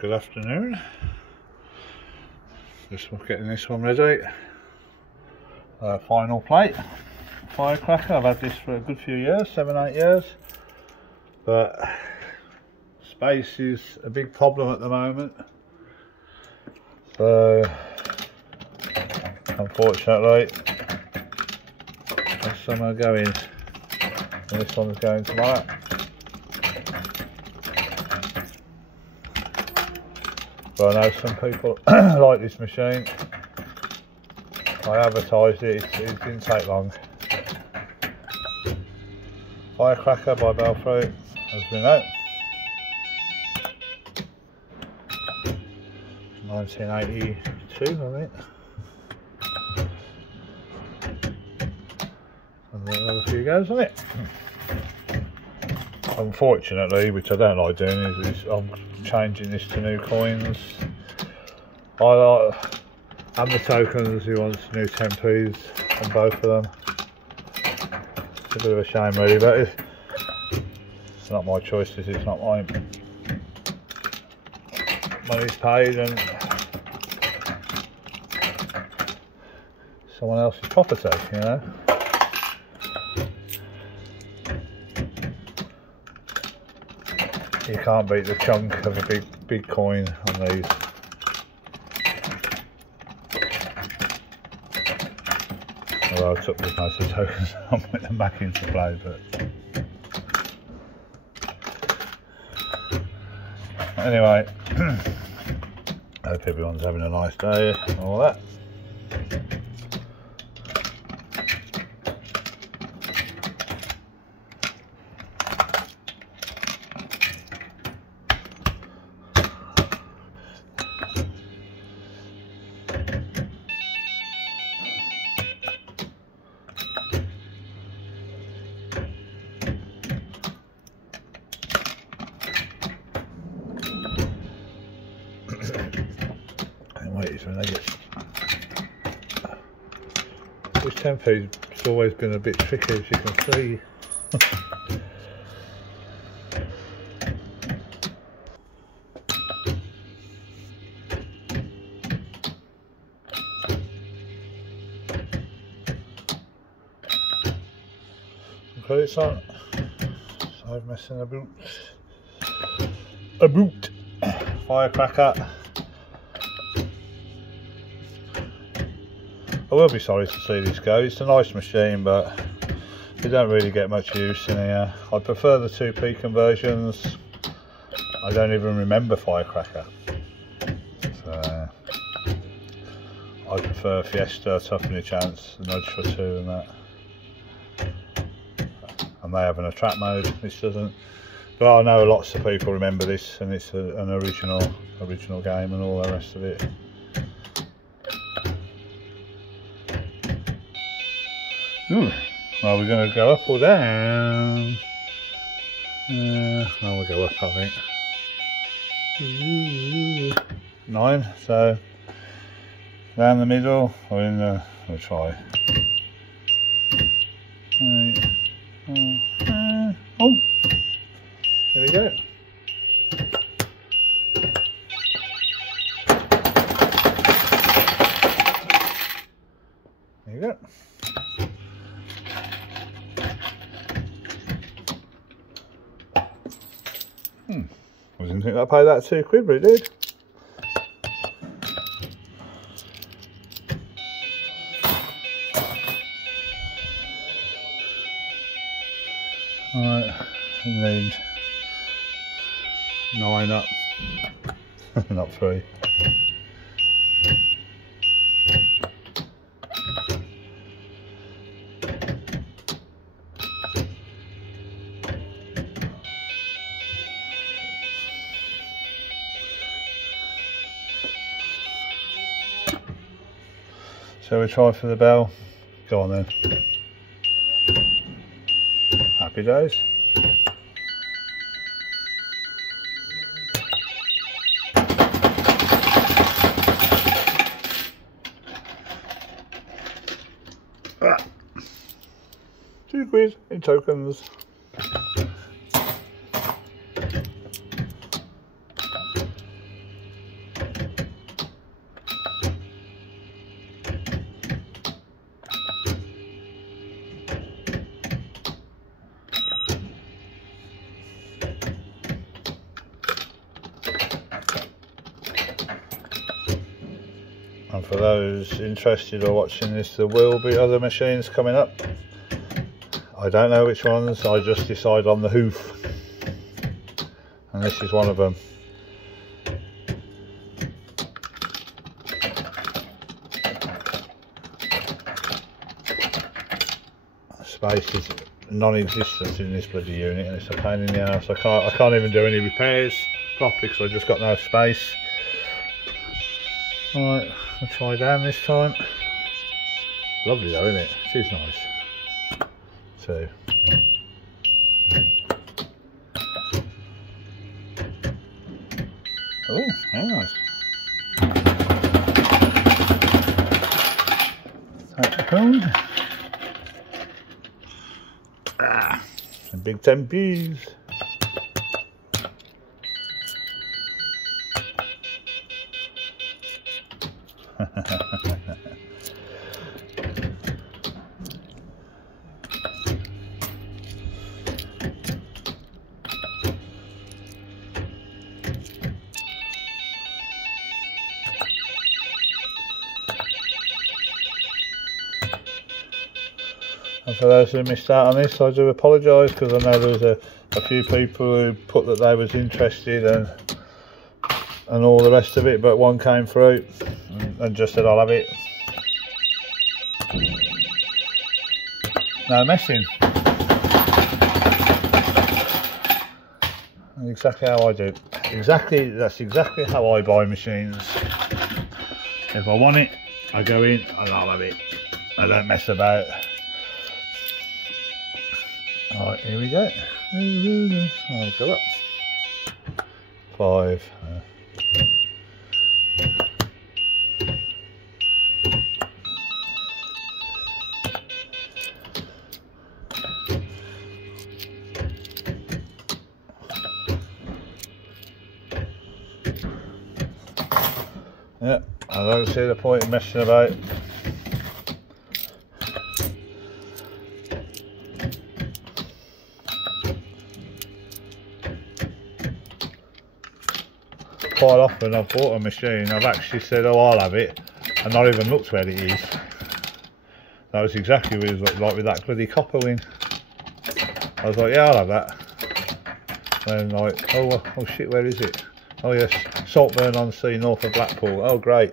Good afternoon. Just getting this one ready. Final plate, FireCracker. I've had this for a good few years, 7-8 years, but space is a big problem at the moment. So unfortunately, there's some are going, and this one's going tomorrow. But I know some people like this machine. I advertised it, it didn't take long. FireCracker by Belfry, as we know. 1982, I think. And then another few goes on it. Unfortunately, which I don't like doing, is I'm changing this to new coins. I like, and the tokens, who wants new 10p's on both of them. It's a bit of a shame really, but it's not my choice, it's not mine. Money's paid and someone else's property, you know. You can't beat the chunk of a big coin on these. Although I took most of the tokens, I'll put them back into play, but anyway, hope everyone's having a nice day and all that. When they get this 10p's always been a bit tricky, as you can see. Credits on, so I'm messing about. A boot, FireCracker. I will be sorry to see this go. It's a nice machine, but you don't really get much use in here. I prefer the 2p conversions. I don't even remember FireCracker. So I prefer Fiesta, Toughen Your Chance, the Nudge for 2 and that. And they have an attract mode, this doesn't. But I know lots of people remember this, and it's an original game and all the rest of it. Ooh. Well, we're going to go up or down? Well, we'll go up, I think. 9, so down the middle, or in the, we'll try. 8, oh, there we go. There you go. I didn't think I'd pay that £2, but it did. Alright, I need 9 up, not 3. Shall we try for the bell? Go on then. Happy days. £2 in tokens. And for those interested or watching this, there will be other machines coming up. I don't know which ones, I just decide on the hoof. And this is one of them. Space is non-existent in this bloody unit, and it's a pain in the ass. I can't even do any repairs properly because I just got no space. Right, I'll try down this time. Lovely though, isn't it? It is nice. 2. Oh, very nice. Take the code. Some big 10p's. And for those who missed out on this, I do apologise, because I know there was a few people who put that they was interested and all the rest of it, but one came through and just said I'll have it. No messing. Exactly how I do. That's exactly how I buy machines. If I want it, I go in and I'll have it. I don't mess about. Alright, here we go. I'll go up. 5. Yeah, I don't see the point in messing about. Quite often I've bought a machine, I've actually said, oh, I'll have it, and not even looked where it is. That was exactly what it was like with that bloody copper wing. I was like, yeah, I'll have that. And like, oh shit, where is it? Oh yes, Saltburn on Sea, north of Blackpool. Oh great.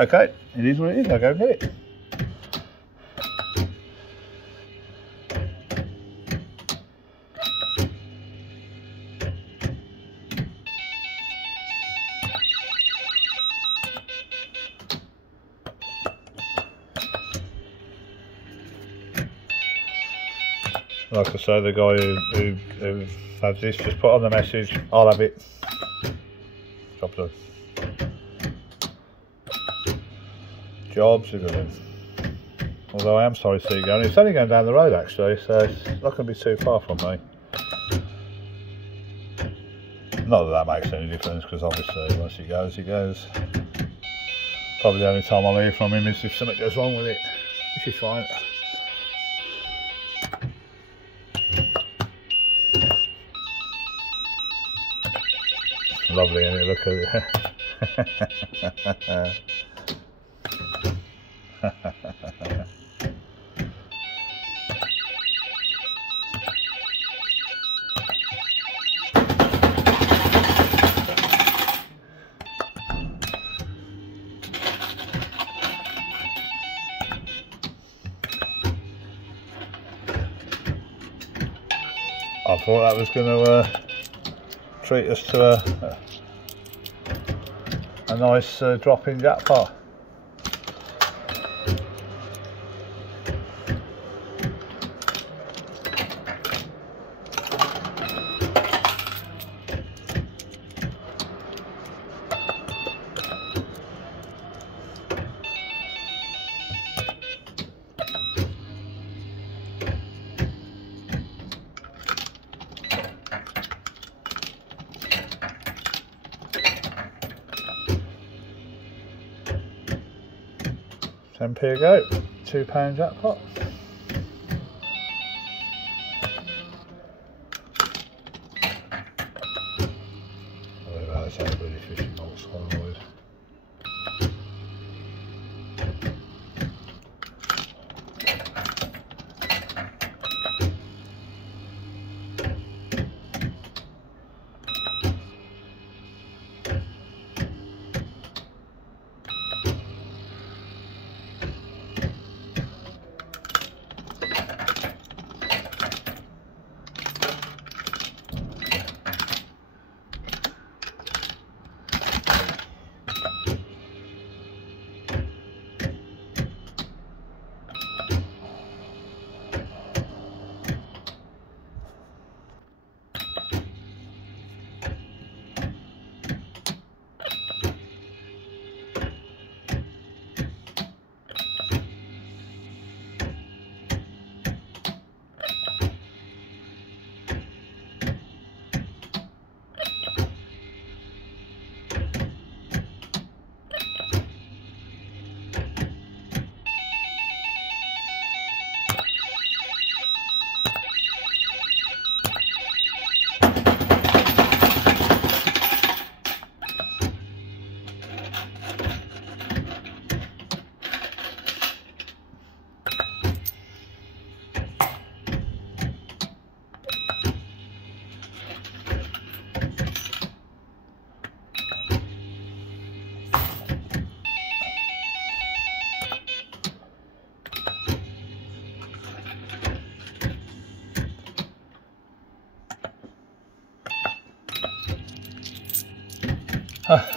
Okay, it is what it is, I'll go and get it. Like I say, the guy who had this just put on the message, I'll have it. Job done. Jobs are good. Although I am sorry to see you going. It's only going down the road actually, so it's not going to be too far from me. Not that that makes any difference, because obviously once it goes, it goes. Probably the only time I'll hear from him is if something goes wrong with it, which is fine. Lovely, isn't it? Look at it. I thought that was going to treat us to a nice drop-in jackpot. £10p a go, £2 jackpot. Sorry about that, bloody fishing bolt swallowed.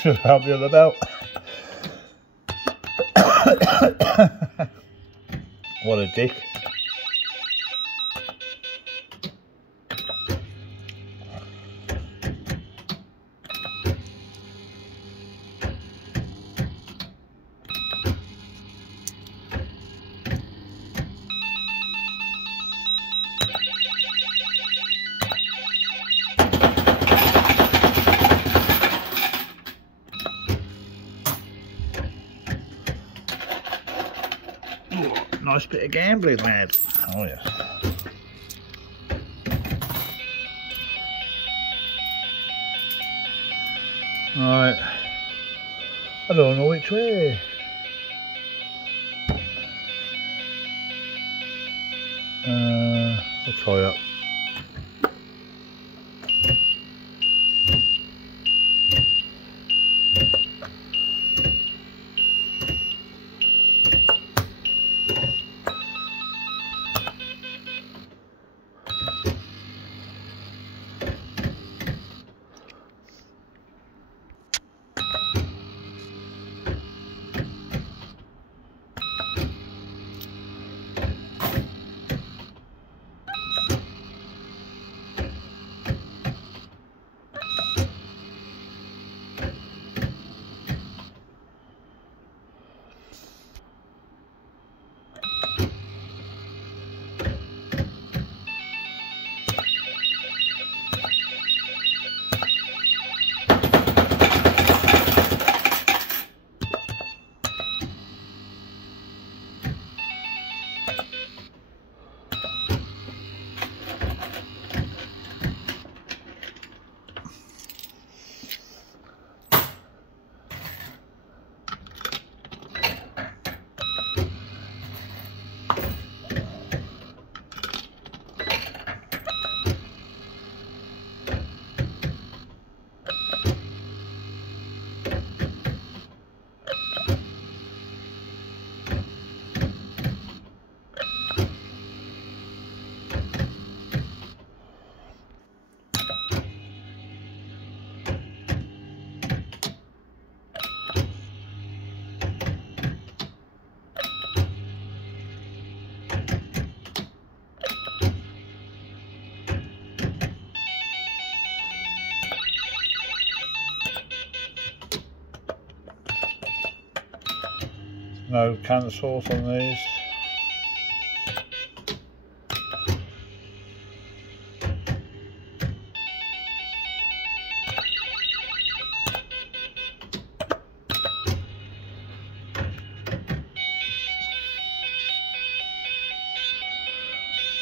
Should help you on the belt. What a dick. Nice bit of gambling, lad. Oh yeah. Right. I don't know which way. I'll try that. No cancels on these.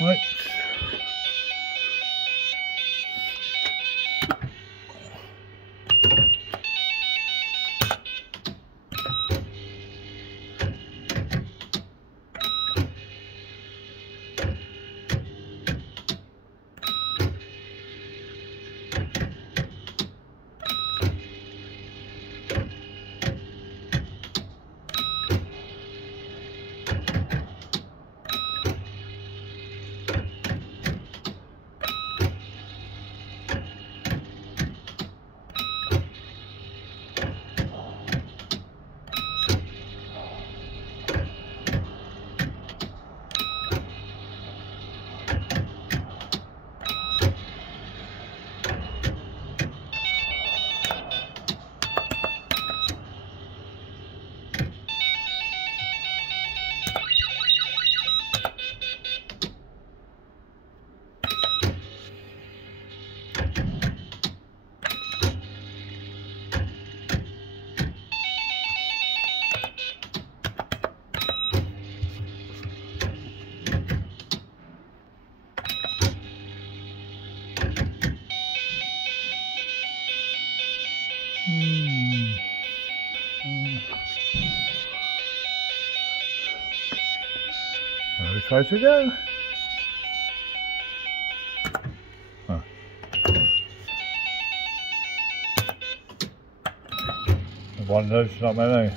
Right. Which way to go? Huh. One knows, not many.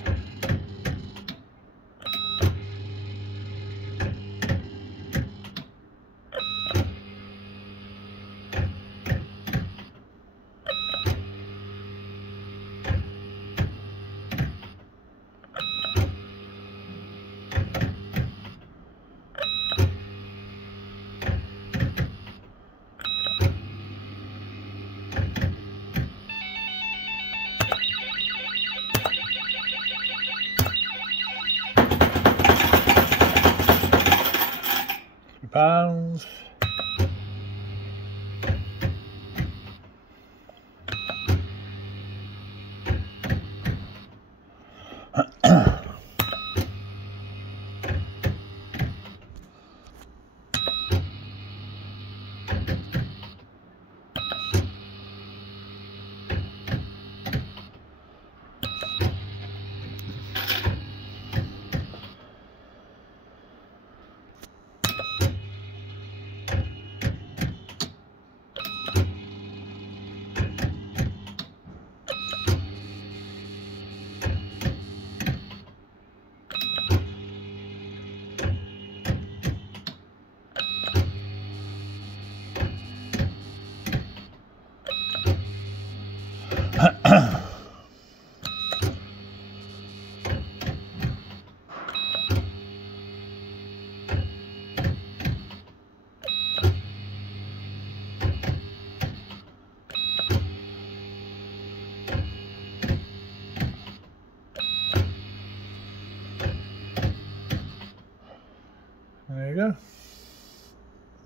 There you go.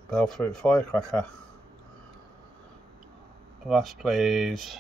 Bell fruit firecracker. Last please.